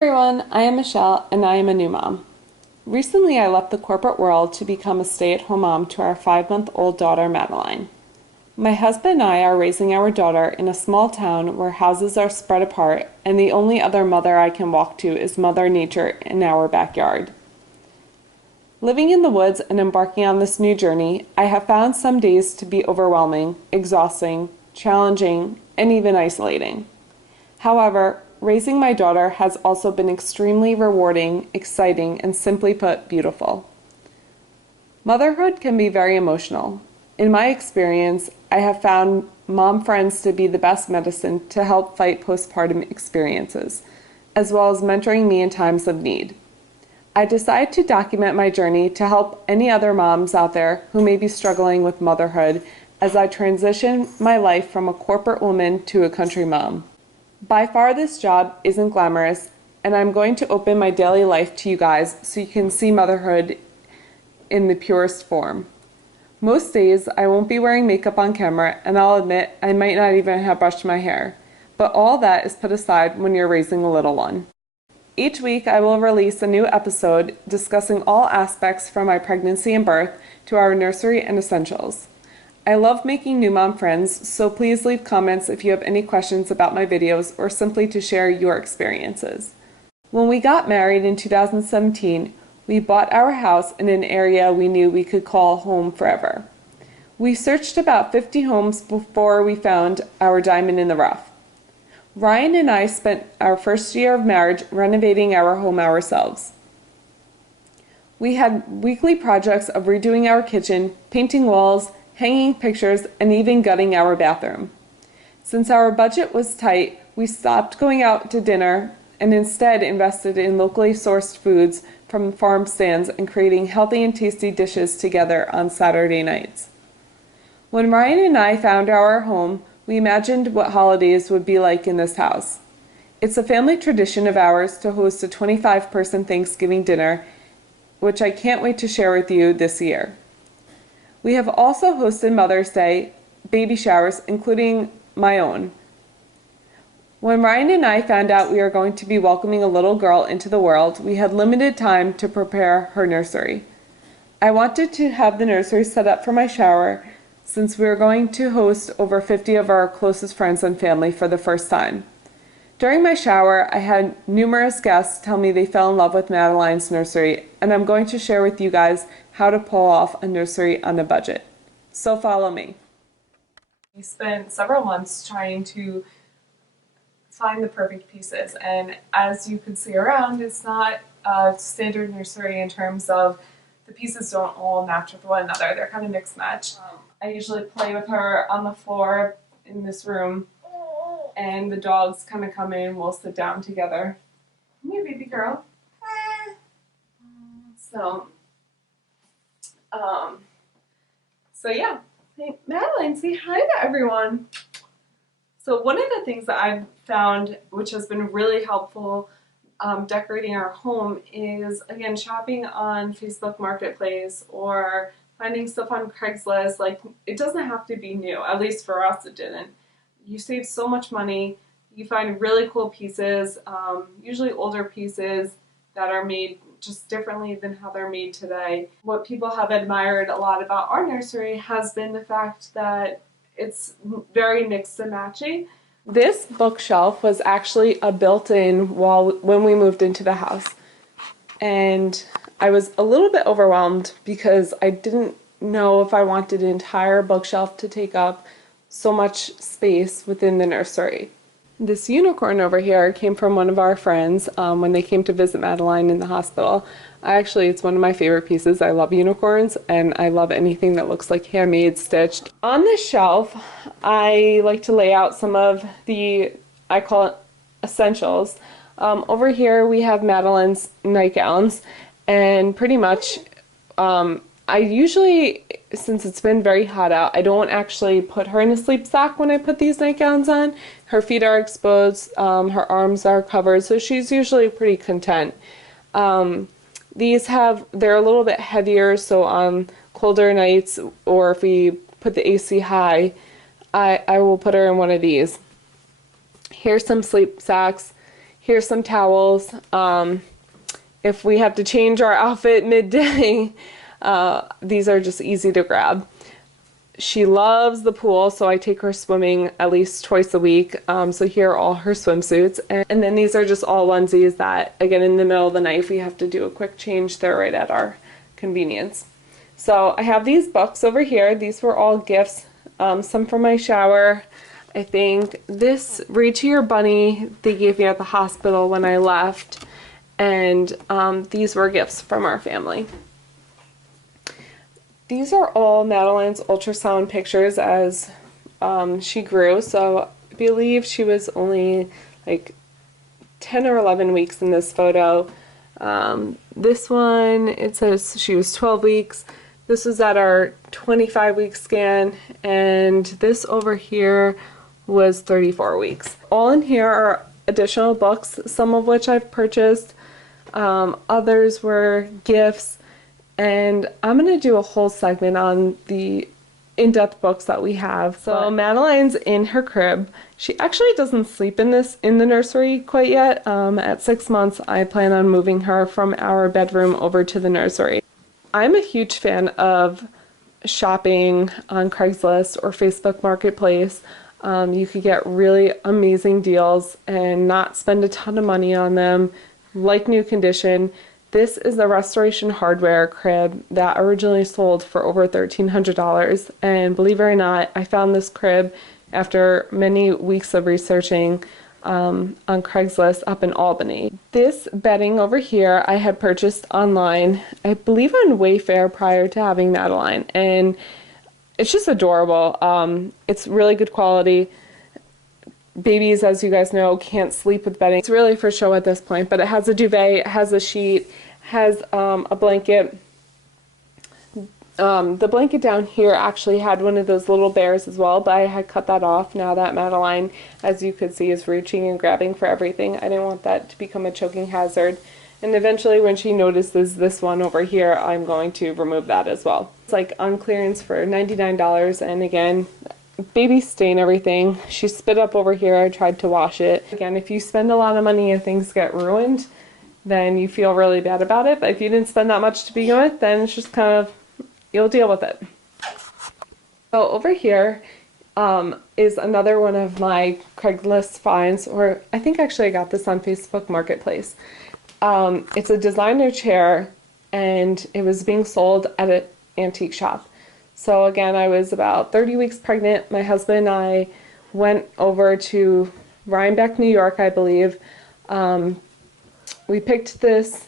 Everyone, I am Michelle and I am a new mom. Recently, I left the corporate world to become a stay-at-home mom to our 5-month-old daughter, Madeline. My husband and I are raising our daughter in a small town where houses are spread apart and the only other mother I can walk to is Mother Nature in our backyard. Living in the woods and embarking on this new journey, I have found some days to be overwhelming, exhausting, challenging, and even isolating. However, raising my daughter has also been extremely rewarding, exciting, and simply put, beautiful. Motherhood can be very emotional. In my experience, I have found mom friends to be the best medicine to help fight postpartum experiences, as well as mentoring me in times of need. I decided to document my journey to help any other moms out there who may be struggling with motherhood as I transition my life from a corporate woman to a country mom. By far, this job isn't glamorous, and I'm going to open my daily life to you guys so you can see motherhood in the purest form. Most days, I won't be wearing makeup on camera, and I'll admit I might not even have brushed my hair, but all that is put aside when you're raising a little one. Each week, I will release a new episode discussing all aspects from my pregnancy and birth to our nursery and essentials. I love making new mom friends, so please leave comments if you have any questions about my videos or simply to share your experiences. When we got married in 2017, we bought our house in an area we knew we could call home forever. We searched about 50 homes before we found our diamond in the rough. Ryan and I spent our first year of marriage renovating our home ourselves. We had weekly projects of redoing our kitchen, painting walls, hanging pictures, and even gutting our bathroom. Since our budget was tight, we stopped going out to dinner and instead invested in locally sourced foods from farm stands and creating healthy and tasty dishes together on Saturday nights. When Ryan and I found our home, we imagined what holidays would be like in this house. It's a family tradition of ours to host a 25-person Thanksgiving dinner, which I can't wait to share with you this year. We have also hosted Mother's Day baby showers, including my own. When Ryan and I found out we were going to be welcoming a little girl into the world, we had limited time to prepare her nursery. I wanted to have the nursery set up for my shower since we were going to host over 50 of our closest friends and family for the first time. During my shower, I had numerous guests tell me they fell in love with Madeline's nursery, and I'm going to share with you guys how to pull off a nursery on a budget. So follow me. We spent several months trying to find the perfect pieces, and as you can see around, it's not a standard nursery in terms of the pieces don't all match with one another. They're kind of mixed match. I usually play with her on the floor in this room, and the dogs kind of come in, we'll sit down together. Come here, baby girl. So yeah. Hey, Madeline, say hi to everyone. So one of the things that I've found, which has been really helpful decorating our home, is, again, shopping on Facebook Marketplace or finding stuff on Craigslist. Like, it doesn't have to be new. At least for us, it didn't. You save so much money. You find really cool pieces, usually older pieces that are made just differently than how they're made today. What people have admired a lot about our nursery has been the fact that it's very mixed and matchy. This bookshelf was actually a built-in when we moved into the house. And I was a little bit overwhelmed because I didn't know if I wanted an entire bookshelf to take up so much space within the nursery. This unicorn over here came from one of our friends when they came to visit Madeline in the hospital. Actually, it's one of my favorite pieces. I love unicorns, and I love anything that looks like handmade stitched. On this shelf, I like to lay out some of the, I call it essentials. Over here we have Madeline's nightgowns, and pretty much I usually, since it's been very hot out, I don't actually put her in a sleep sack when I put these nightgowns on. Her feet are exposed, her arms are covered, so she's usually pretty content. They're a little bit heavier, so on colder nights, or if we put the AC high, I will put her in one of these. Here's some sleep sacks. Here's some towels. If we have to change our outfit midday, these are just easy to grab. She loves the pool, so I take her swimming at least twice a week. So here are all her swimsuits. And then these are just all onesies that, again, in the middle of the night, if we have to do a quick change, they're right at our convenience. So I have these books over here. These were all gifts, some from my shower. I think this Read to Your Bunny they gave me at the hospital when I left. And these were gifts from our family. These are all Madeline's ultrasound pictures as she grew. So I believe she was only like 10 or 11 weeks in this photo. This one, it says she was 12 weeks. This was at our 25-week scan. And this over here was 34 weeks. All in here are additional books, some of which I've purchased. Others were gifts. And I'm going to do a whole segment on the in-depth books that we have. So Madeline's in her crib. She actually doesn't sleep in the nursery quite yet. At 6 months, I plan on moving her from our bedroom over to the nursery. I'm a huge fan of shopping on Craigslist or Facebook Marketplace. You could get really amazing deals and not spend a ton of money on them, like new condition. This is the Restoration Hardware crib that originally sold for over $1,300, and believe it or not, I found this crib after many weeks of researching on Craigslist up in Albany. This bedding over here I had purchased online, I believe on Wayfair prior to having Madeline, and it's just adorable. It's really good quality. Babies, as you guys know, can't sleep with bedding. It's really for show at this point, but it has a duvet, it has a sheet, has a blanket. The blanket down here actually had one of those little bears as well, but I had cut that off now that Madeline, as you could see, is reaching and grabbing for everything. I didn't want that to become a choking hazard. And eventually when she notices this one over here, I'm going to remove that as well. It's like on clearance for $99, and again, baby stain everything. She spit up over here. I tried to wash it. Again, if you spend a lot of money and things get ruined, then you feel really bad about it. But if you didn't spend that much to begin with, then it's just kind of, you'll deal with it. So over here is another one of my Craigslist finds, or I think actually I got this on Facebook Marketplace. It's a designer chair, and it was being sold at an antique shop. So again, I was about 30 weeks pregnant. My husband and I went over to Rhinebeck, New York, I believe. We picked this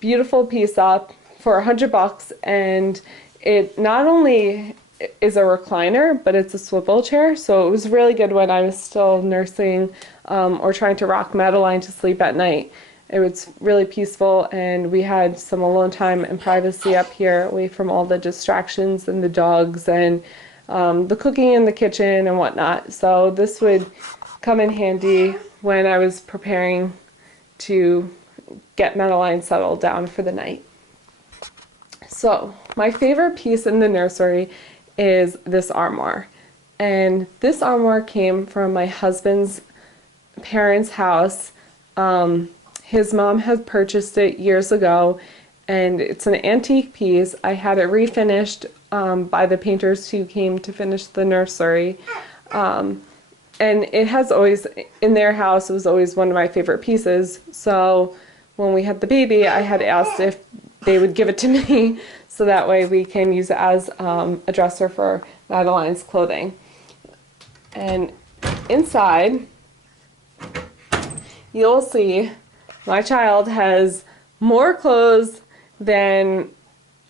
beautiful piece up for $100, and it not only is a recliner, but it's a swivel chair. So it was really good when I was still nursing or trying to rock Madeline to sleep at night. It was really peaceful, and we had some alone time and privacy up here, away from all the distractions and the dogs and the cooking in the kitchen and whatnot. So this would come in handy when I was preparing to get Madeline settled down for the night. So my favorite piece in the nursery is this armoire. And this armoire came from my husband's parents' house. His mom had purchased it years ago, and it's an antique piece. I had it refinished by the painters who came to finish the nursery. And it has always, in their house, it was always one of my favorite pieces. So when we had the baby, I had asked if they would give it to me so that way we can use it as a dresser for Madeline's clothing. And inside, you'll see my child has more clothes than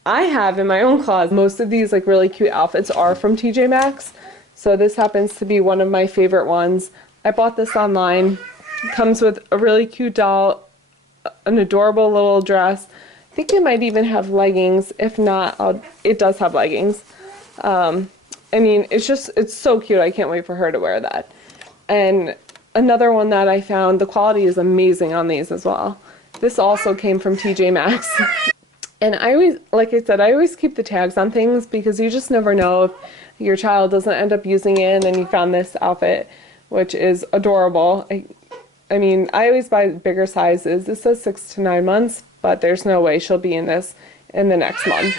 I have in my own closet. Most of these like really cute outfits are from TJ Maxx. So this happens to be one of my favorite ones. I bought this online. It comes with a really cute doll, an adorable little dress. I think it might even have leggings. If not, it does have leggings. I mean, it's so cute. I can't wait for her to wear that. And another one that I found, the quality is amazing on these as well. This also came from TJ Maxx. And I always, like I said, I always keep the tags on things because you just never know if your child doesn't end up using it, and then you found this outfit, which is adorable. I mean, I always buy bigger sizes. This says 6 to 9 months, but there's no way she'll be in this in the next month.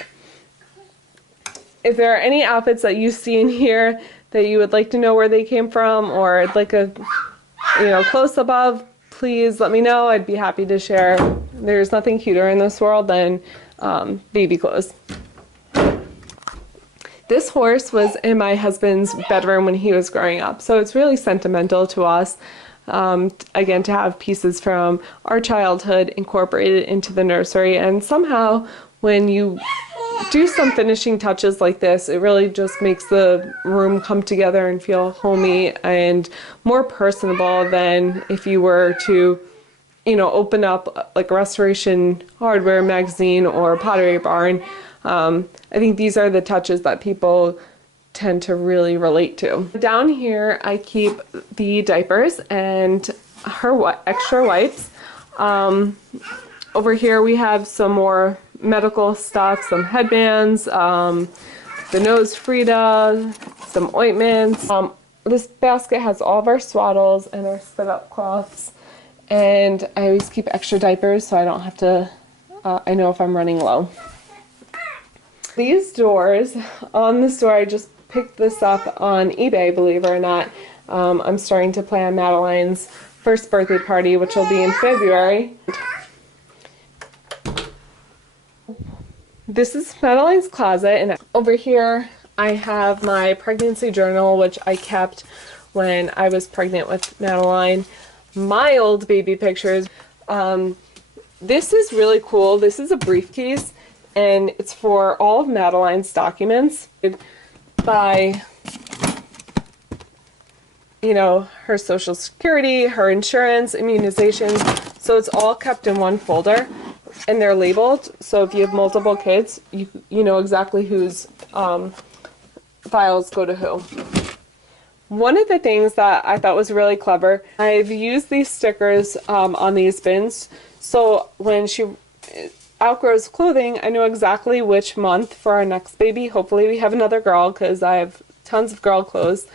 If there are any outfits that you see in here that you would like to know where they came from, or like a, close above, please let me know. I'd be happy to share. There's nothing cuter in this world than baby clothes. This horse was in my husband's bedroom when he was growing up, so it's really sentimental to us. Again, to have pieces from our childhood incorporated into the nursery, and somehow when you do some finishing touches like this, it really just makes the room come together and feel homey and more personable than if you were to, open up like a Restoration Hardware magazine or Pottery Barn. I think these are the touches that people tend to really relate to. Down here, I keep the diapers and her extra wipes. Over here, we have some more medical stuff, some headbands, the nose Frida, some ointments. This basket has all of our swaddles and our spit up cloths, and I always keep extra diapers so I don't have to, I know if I'm running low. These doors, on this door, I just picked this up on eBay, believe it or not. I'm starting to plan Madeline's first birthday party, which will be in February. This is Madeline's closet, and over here I have my pregnancy journal, which I kept when I was pregnant with Madeline. My old baby pictures. This is really cool. This is a briefcase, and it's for all of Madeline's documents by, her social security, her insurance, immunizations. So it's all kept in one folder. And they're labeled, so if you have multiple kids, you know exactly whose files go to who. One of the things that I thought was really clever, I've used these stickers on these bins, so when she outgrows clothing, I know exactly which month for our next baby. Hopefully we have another girl, because I have tons of girl clothes.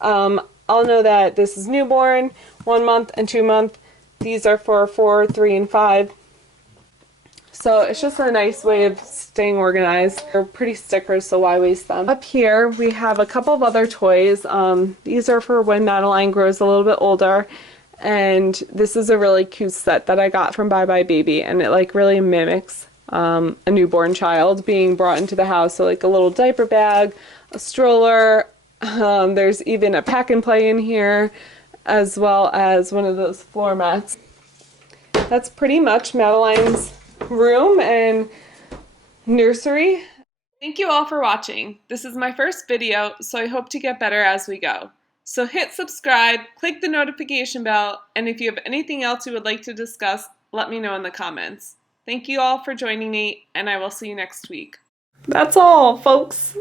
I'll know that this is newborn, 1 month and 2 month. These are for 4, 3, and 5. So it's just a nice way of staying organized. They're pretty stickers, so why waste them? Up here, we have a couple of other toys. These are for when Madeline grows a little bit older. And this is a really cute set that I got from Bye Bye Baby. And it like really mimics a newborn child being brought into the house. So like a little diaper bag, a stroller. There's even a pack and play in here, as well as one of those floor mats. That's pretty much Madeline's room and nursery. Thank you all for watching. This is my first video, so I hope to get better as we go. So hit subscribe, click the notification bell, and if you have anything else you would like to discuss, let me know in the comments. Thank you all for joining me, and I will see you next week. That's all, folks.